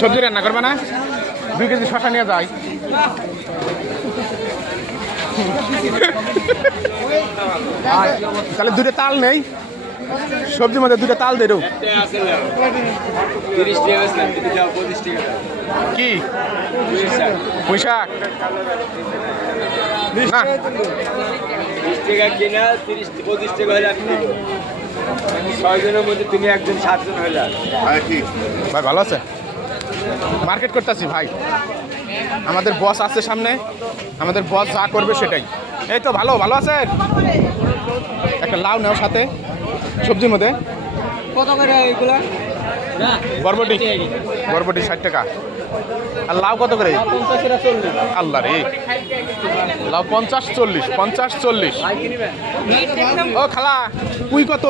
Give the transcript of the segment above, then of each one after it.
সবজি রান্না করবে না? দুই কেজি শশা নিয়ে যাই। তাহলে দুটো তাল নেই। সবজির মধ্যে দুটো তাল দেরো। কি। পুঁইশাক না। ছয়জনের মধ্যে তুমি একজন সাতজন হলে ভাই ভালো আছে? মার্কেট করতেছি ভাই। আমাদের বস আছে সামনে। আমাদের বস যা করবে সেটাই। এই তো ভালো ভালো আছেন? একটা লাউ নেও সাথে, সবজির মধ্যে। কত করে এইগুলা বরবটি? বরবটি ষাট টাকা। আর লাউ কত করে? আল্লাহ রে। লাউ পঞ্চাশ চল্লিশ পঞ্চাশ চল্লিশ। ও খালা পুই কত?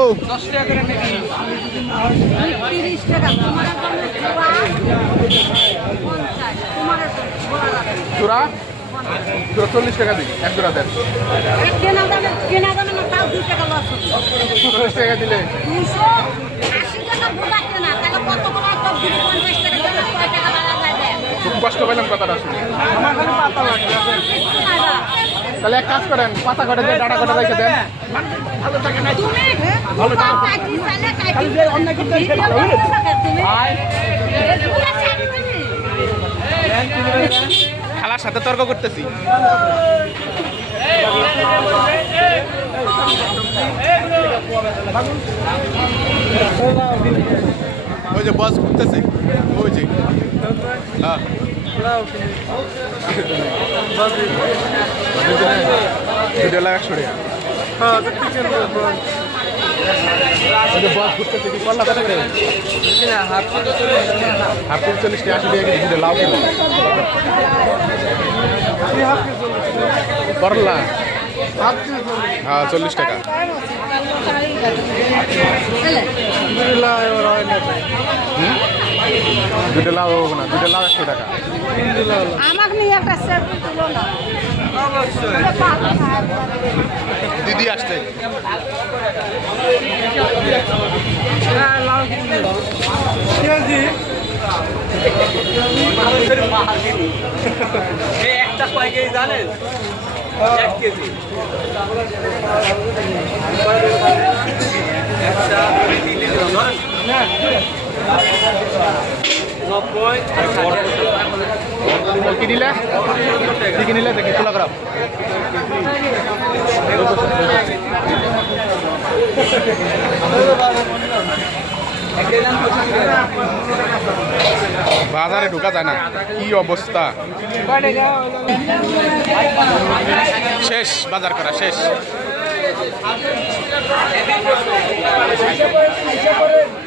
চূড়া চল্লিশ টাকা দিই এক জোড়া দেন। টাকা দিলে। খুব কষ্ট পেলাম কথাটা শুনে আমার খালি পাতা লাগবে তাহলে এক কাজ করেন পাতা কটা দিয়ে ডাটা কটা রেখে দেন তুমি ভালো থাকে পুরো চাকরি খালার সাথে তর্ক করতেছি ওই যে বস ঘুরতেছে। ওই যে। হ্যাঁ। দুটো লাখ একশো টাকা। ওই যে বস ঘুরতেছে কি করলা কত করে হাফ কেজি চল্লিশ টাকা করলা? হ্যাঁ চল্লিশ? দুটো লাউ হবে না দুটো লাউ একশো টাকা। আমাকে নিয়ে একটা সেলফি তুলো না। দিদি আসছে। একটা কয় কেজি জানেন? এক কেজি। একটা কি নিলে কি কি দেখি বাজারে ঢোকা যায় না। কি অবস্থা? শেষ, বাজার করা শেষ।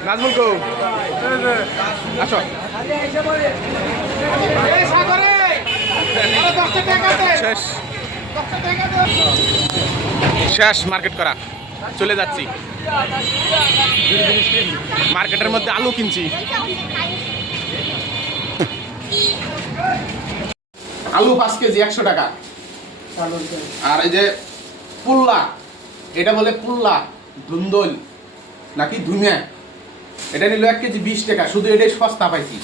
নাজমুল কৌ শেষ। শেষ মার্কেট করা। চলে যাচ্ছি। মার্কেটের মধ্যে আলু কিনছি। আলু পাঁচ কেজি, একশো টাকা। আর এই যে পুল্লা, এটা বলে পুল্লা, ধুন্দল, নাকি ধুমিয়া এটা নিল এক কেজি বিশ টাকা, শুধু এটাই সস্তা পাইছি।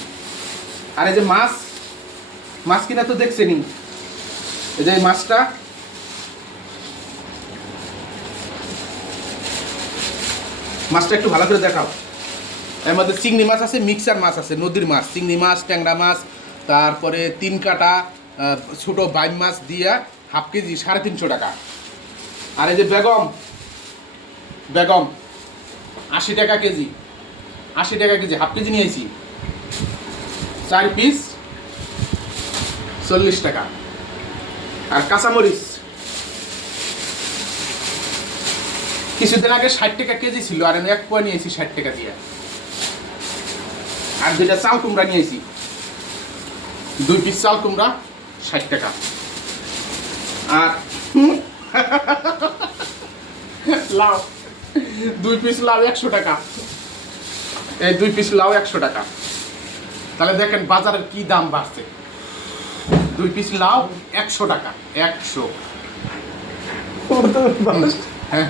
আর এই যে মাছ মাছ কিনা তো দেখছেনি এই যে মাছটা মাছটা একটু ভালো করে দেখাও। এর মধ্যে চিংড়ি মাছ আছে, মিক্সার মাছ আছে, নদীর মাছ, চিংড়ি মাছ, ট্যাংরা মাছ, তারপরে তিন কাটা ছোট বাইম মাছ দিয়া হাফ কেজি সাড়ে তিনশো টাকা। আর এই যে বেগম বেগম, আশি টাকা কেজি। আশি টাকা কেজি, হাফ কেজি নিয়েছি। চার পিস চল্লিশ টাকা। আর কাঁচামরিচ। কিছুদিন আগে ষাট টাকা কেজি ছিল, আর আমি এক পোয়া নিয়েছি ষাট টাকা দিয়ে। আর দুইটা চাল কুমড়া নিয়েছি। দুই পিস চাল কুমড়া, ষাট টাকা। আর লাউ। দুই পিস লাউ একশো টাকা। এই দুই পিস লাউ একশো টাকা। তাহলে দেখেন বাজারের কি দাম বাড়ছে। দুই পিস লাউ একশো টাকা একশো। হ্যাঁ।